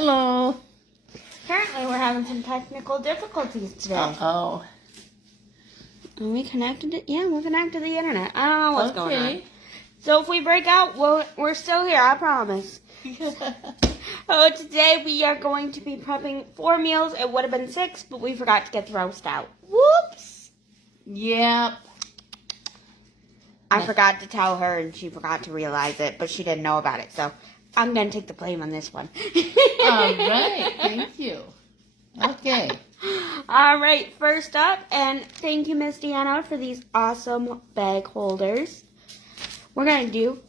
Hello. Apparently we're having some technical difficulties today. Uh-oh. Are we connected to, yeah, we're connected to the internet. I don't know what's going on. Okay. So if we break out, we're still here, I promise. Oh, today we are going to be prepping 4 meals. It would have been 6, but we forgot to get the roast out. Whoops! Yep. I forgot to tell her and she forgot to realize it, but she didn't know about it. So I'm going to take the blame on this one. All right. Thank you. Okay. All right, first up, and thank you, Miss Deanna, for these awesome bag holders. We're going to do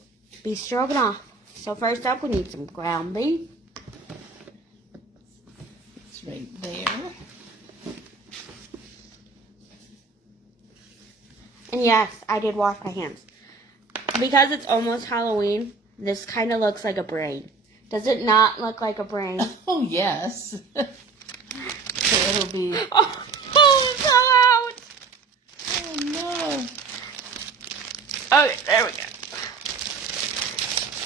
beef stroganoff. So first up, we need some ground beef. It's right there. And yes, I did wash my hands. Because it's almost Halloween, this kind of looks like a brain. Does it not look like a brain? Oh, yes. So it'll be... Oh, it fell out! Oh, no. Okay, there we go.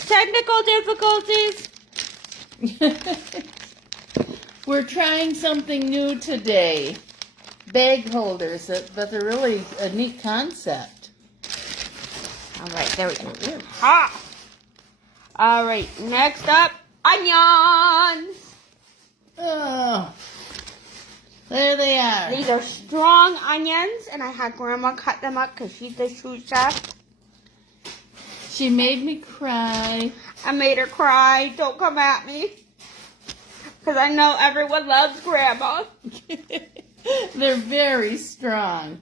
Technical difficulties. We're trying something new today. Bag holders, but they're really a neat concept. All right, there we go. Ha! All right, next up, onions. Oh, there they are. These are strong onions, and I had Grandma cut them up because she's the sous chef. She made me cry. I made her cry. Don't come at me. Because I know everyone loves Grandma. They're very strong.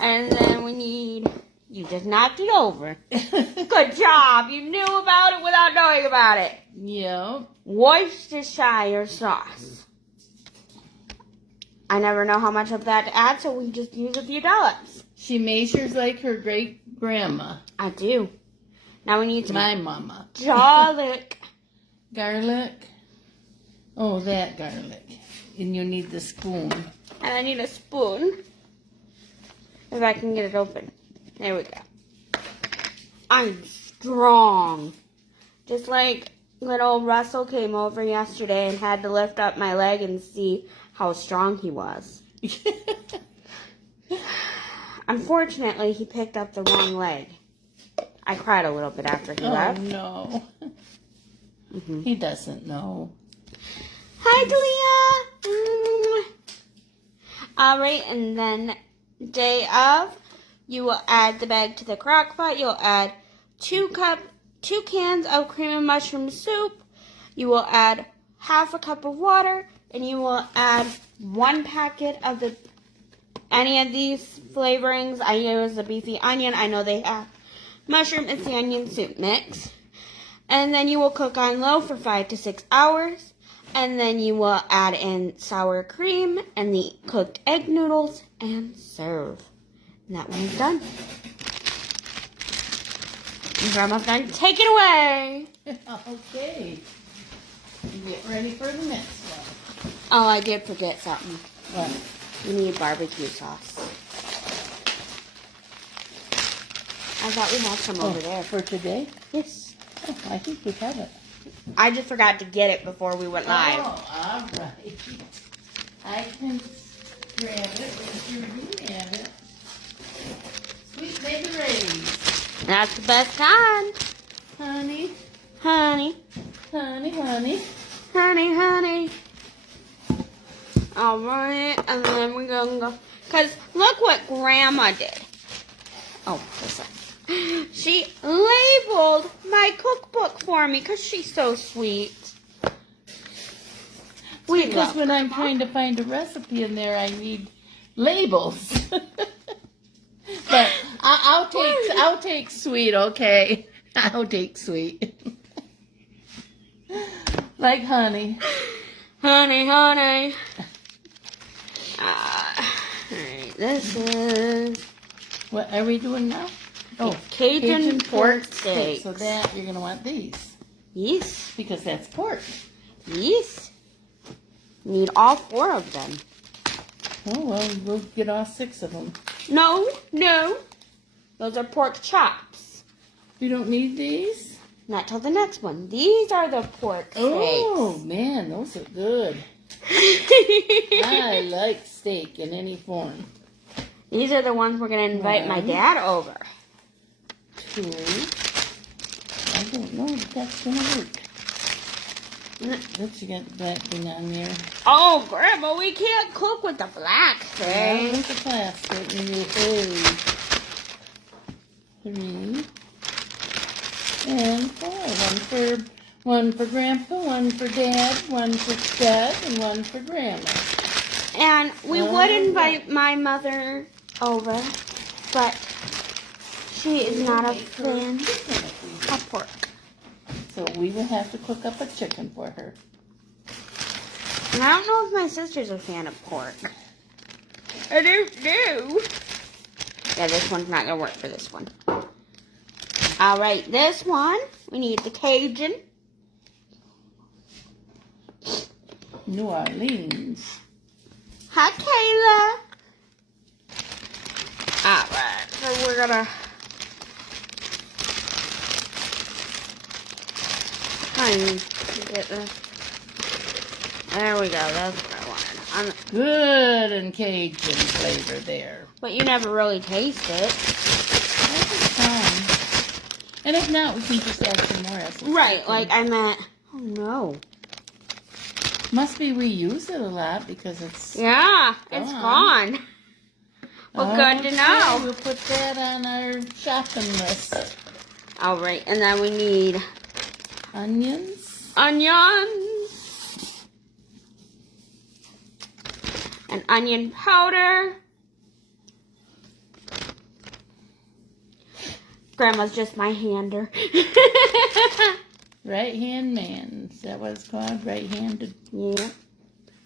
And then we need... You just knocked it over. Good job. You knew about it without knowing about it. Yep. Worcestershire sauce. I never know how much of that to add, so we just use a few dollops. She measures like her great grandma. I do. Now we need some My mama. garlic. Garlic. Oh, that garlic. And you need the spoon. And I need a spoon. If I can get it open. There we go. I'm strong. Just like little Russell came over yesterday and had to lift up my leg and see how strong he was. Unfortunately, he picked up the wrong leg. I cried a little bit after he left. Oh, no. Mm-hmm. He doesn't know. Hi, Talia. All right, and then day of, you will add the bag to the crock pot. You'll add 2 cans of cream and mushroom soup. You will add half a cup of water, and you will add 1 packet of any of these flavorings. I use the beefy onion. I know they have mushroom. It's the onion soup mix. And then you will cook on low for 5 to 6 hours. And then you will add in sour cream and the cooked egg noodles and serve. And that one's done. And Grandma's done. Take it away. Okay. Get ready for the next one. Oh, I did forget something. What? You need barbecue sauce. I thought we had some over there. For today? Yes. Oh, I think we have it. I just forgot to get it before we went live. Oh, all right. I can grab it. Make sure you have it. Sweet baby Ray's. That's the best kind. Honey, Honey. honey, honey. Honey, honey. All right, and then we're going to go. Because look what Grandma did. Oh, listen. She labeled my cookbook for me because she's so sweet. Because when I'm trying to find a recipe in there, I need labels. But I'll take sweet, okay? I'll take sweet. Like honey. Honey, honey. Alright, this is What are we doing now? Oh, Cajun pork steaks. So that you're gonna want these Yes, because that's pork. yes. Need all 4 of them. Oh well, we'll get all 6 of them. No, no. Those are pork chops. You don't need these? Not till the next one. These are the pork Oh, steaks. man, those are good. I like steak in any form. These are the ones we're going to invite my One. dad over. 2. I don't know if that's going to work. But you got the black thing on there. Oh, Grandma, we can't cook with the black Now thing. with the plastic in your hose. 3. And 4. One for Grandpa, one for Dad, one for Dad, and one for Grandma. And we would invite my mother over, but she is not a fan of pork. So we will have to cook up a chicken for her. And I don't know if my sister's a fan of pork. I don't know. Yeah, this one's not going to work for this one. All right, this one, we need the Cajun. New Orleans. Hi, Kayla. All right, so we're going to get this. There we go. That's what I wanted. Good and Cajun flavor there. But you never really taste it. That's fine. And if not, we can just add some more essence. Right, like I meant, oh no. Must be we use it a lot because it's... Yeah, it's gone. Well, good to know. We'll put that on our shopping list. All right, and then we need Onions. onions and onion powder. Grandma's just my hander. Right hand man. Is that what it's called? Right handed? Yeah.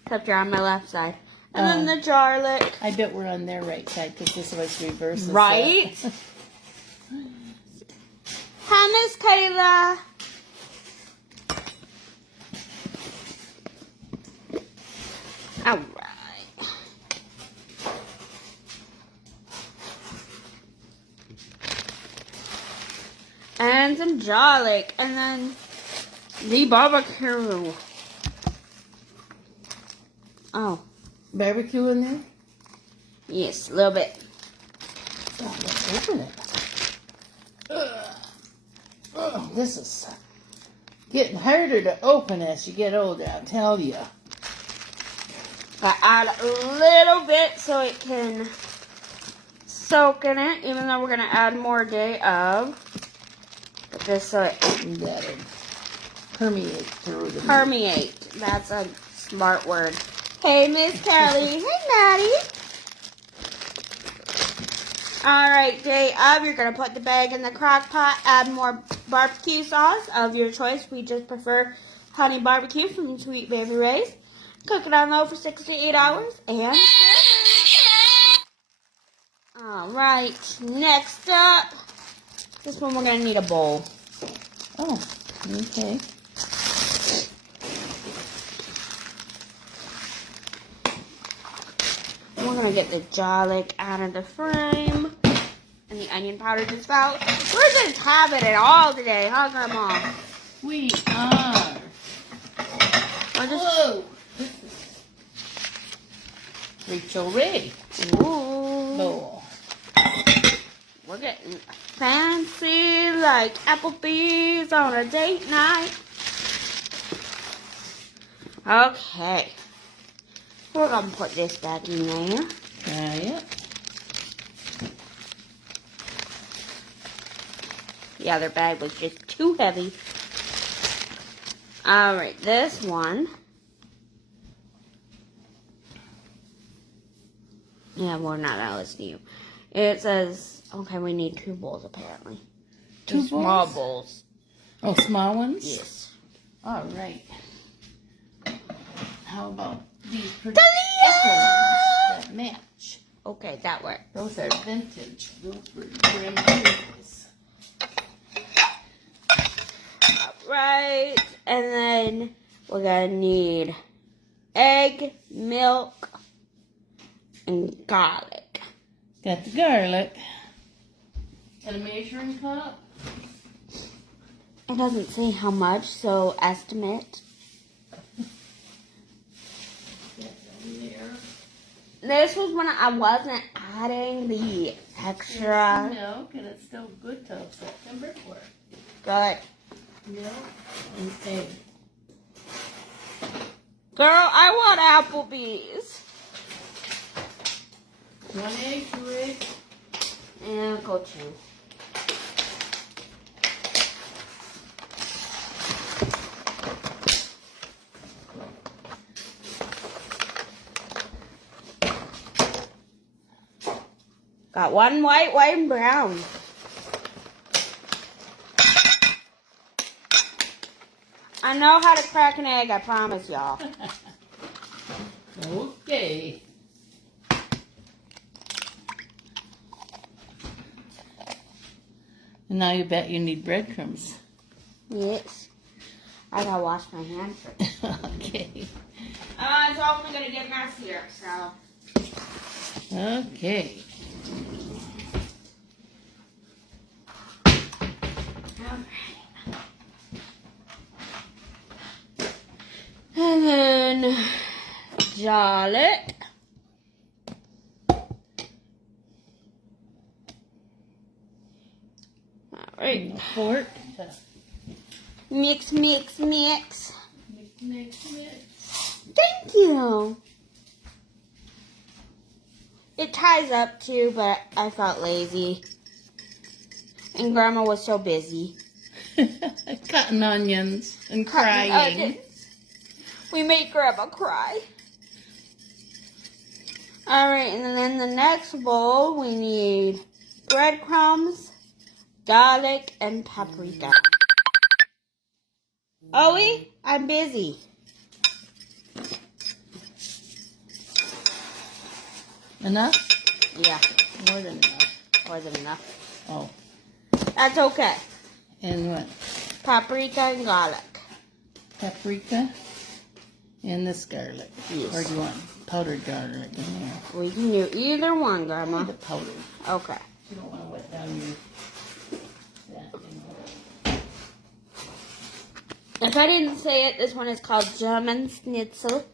Except you're on my left side. And then the garlic. I bet we're on their right side because this was reversed. Right? Hi, Miss Kayla. All right. And some garlic. And then the barbecue. Oh, Barbecue in there? yes, a little bit. Oh, let's open it. Oh, this is getting harder to open as you get older, I'll tell you. I add a little bit so it can soak in it, even though we're going to add more day of. But just so it Let it permeate through the meat. permeate. That's a smart word. Hey, Miss Kelly. Hey, Maddie. All right, day of, you're going to put the bag in the crock pot, add more barbecue sauce of your choice. We just prefer honey barbecue from Sweet Baby Ray's. Cook it on low for 6 to 8 hours. And all right, next up, this one we're going to need a bowl. Oh, okay. We're going to get the garlic out of the frame. And the onion powder just fell. We're just having it all today, huh, Grandma? We are. We're just... Whoa. This is Rachel Ray Ooh. bowl. We're getting fancy like Applebee's on a date night. Okay. We're going to put this back in there. Try it. The other bag was just too heavy. Alright, this one. Yeah, we're not going to listen to you. It says, okay, we need 2 bowls apparently. Two small bowls? bowls. Oh, small ones? Yes. All right. How about these pretty Talia! apple ones that match? Okay, that works. Those are vintage. Those were grandmother's. Right, and then we're gonna need egg, milk, and garlic. Got the garlic. And a measuring cup. It doesn't say how much, so estimate. This was when I wasn't adding the extra. Milk, and it's still good till September 4th. Good. Milk and egg. Girl, I want Applebee's. 1 egg, 2 eggs. And go 2. Got 1 white, and brown. I know how to crack an egg, I promise y'all. Okay. And now you bet you need breadcrumbs. Yes. I gotta wash my hands first. Okay. It's only gonna get messier, so. Okay. And then garlic. Alright. Fork. Mix, mix, mix. Mix, mix, mix. Thank you. It ties up too, but I felt lazy. And Grandma was so busy. Cutting onions and Cutting crying. onions. We made Grandma cry. Alright, and then the next bowl, we need breadcrumbs, garlic, and paprika. Owie, I'm busy. Enough? Yeah, More than enough. wasn't enough. Oh. That's okay. And what? Paprika and garlic. Paprika and this garlic. Yes. Or do you want powdered garlic in there? We can do either one, Grandma. The powdered. Okay. You don't want to wet down your... If I didn't say it, this one is called German Schnitzel.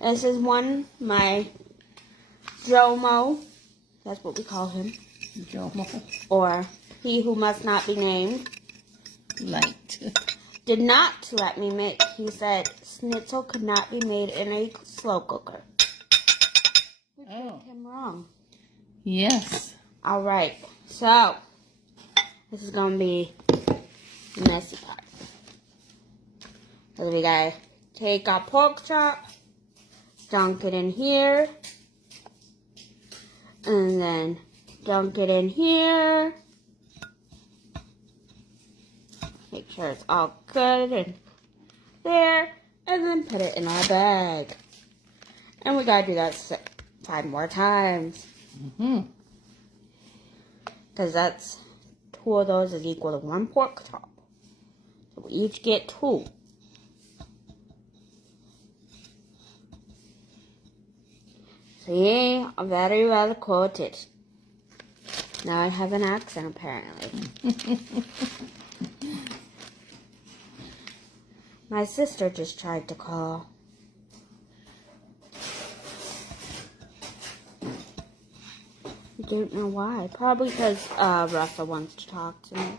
This is one, my Jomo, that's what we call him, Jomo. or he who must not be named, Light. did not let me make. He said schnitzel could not be made in a slow cooker. We proved him wrong. Yes. All right, so this is gonna be the messy part. So we gotta take our pork chop, dunk it in here, and then dunk it in here. Make sure it's all good and there, and then put it in our bag. And we gotta do that 5 more times. Because that's 2 of those is equal to 1 pork chop. So we each get 2. See, I'm very well coated. Now I have an accent apparently. My sister just tried to call. I don't know why. Probably because Russell wants to talk to me.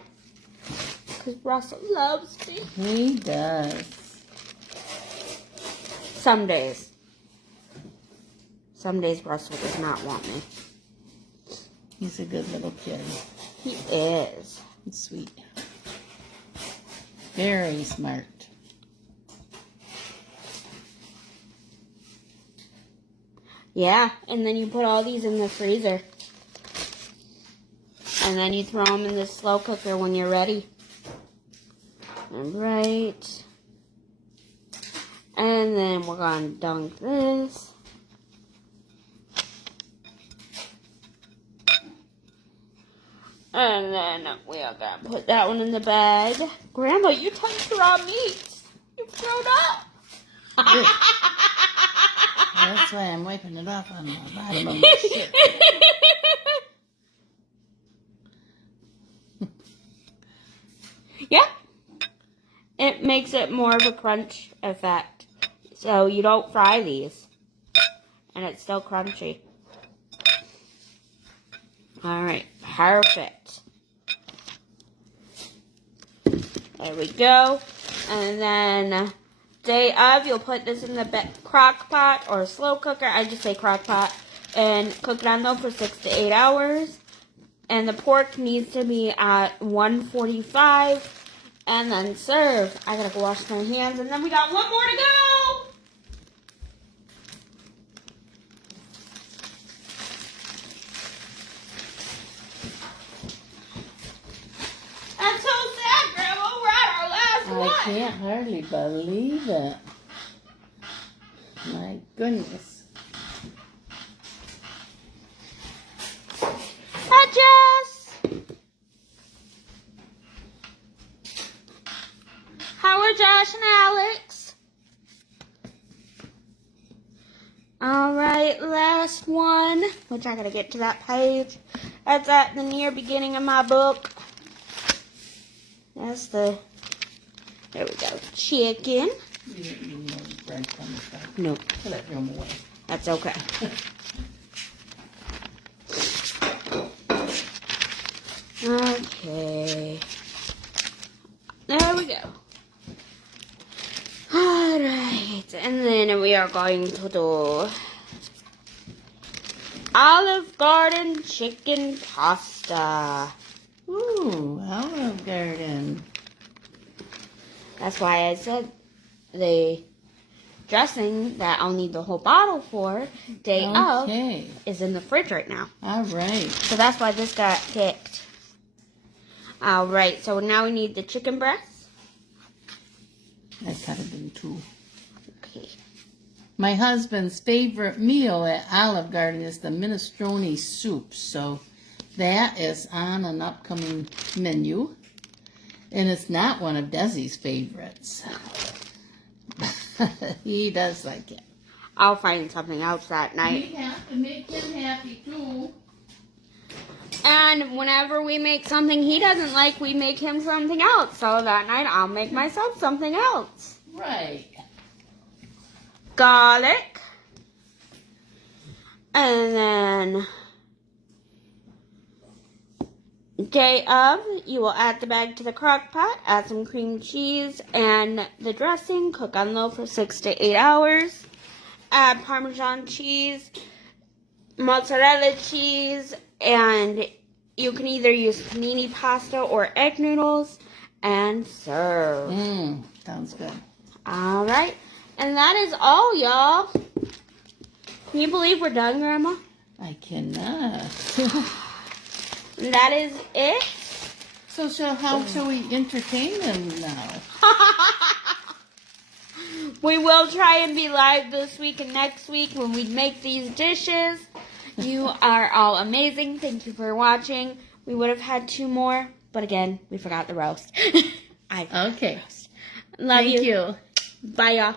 Because Russell loves me. He does. Some days. Some days Russell does not want me. He's a good little kid. He is. He's sweet. Very smart. Yeah, and then you put all these in the freezer. And then you throw them in the slow cooker when you're ready. Alright. And then we're going to dunk this. And then we are going to put that one in the bag. Grandma, you touched raw meat. You thrown up. Good. That's why I'm wiping it off on the bottom of my shirt. Yeah. It makes it more of a crunch effect. So you don't fry these. And it's still crunchy. Alright, perfect. There we go. And then day of, you'll put this in the crock pot or slow cooker. I just say crock pot. And cook it on low for 6 to 8 hours. And the pork needs to be at 145. And then serve. I gotta go wash my hands. And then we got one more to go. That's so sad, Grandma. We're at our last one. I can't hardly believe it. My goodness. Hi, Jess. How are Josh and Alex? All right, last one, which I gotta get to that page. That's at the near beginning of my book. That's the, there we go, chicken. You didn't need no breadcrumbs, right? Nope, Put that room away. that's okay. Okay. There we go. Alright, and then we are going to do Olive Garden chicken pasta. Ooh, Olive Garden. That's why I said the dressing that I'll need the whole bottle for day of Okay. is in the fridge right now. All right. So that's why this got picked. Alright, so now we need the chicken breast. I cut it in two. Okay. My husband's favorite meal at Olive Garden is the minestrone soup. So that is on an upcoming menu. And it's not one of Desi's favorites. He does like it. I'll find something else that night. We have to make him happy too. And whenever we make something he doesn't like, we make him something else. So that night, I'll make myself something else. Right. Garlic. And then day of, you will add the bag to the crock pot, add some cream cheese and the dressing, cook on low for 6 to 8 hours. Add Parmesan cheese, mozzarella cheese, and you can either use panini pasta or egg noodles and serve. Sounds good. All right. And that is all, y'all. Can you believe we're done, Grandma? I cannot. And that is it. So how shall we entertain them now? We will try and be live this week and next week when we make these dishes. You are all amazing. Thank you for watching. We would have had 2 more, but again, we forgot the roast. Okay. Love Thank you. Bye, y'all.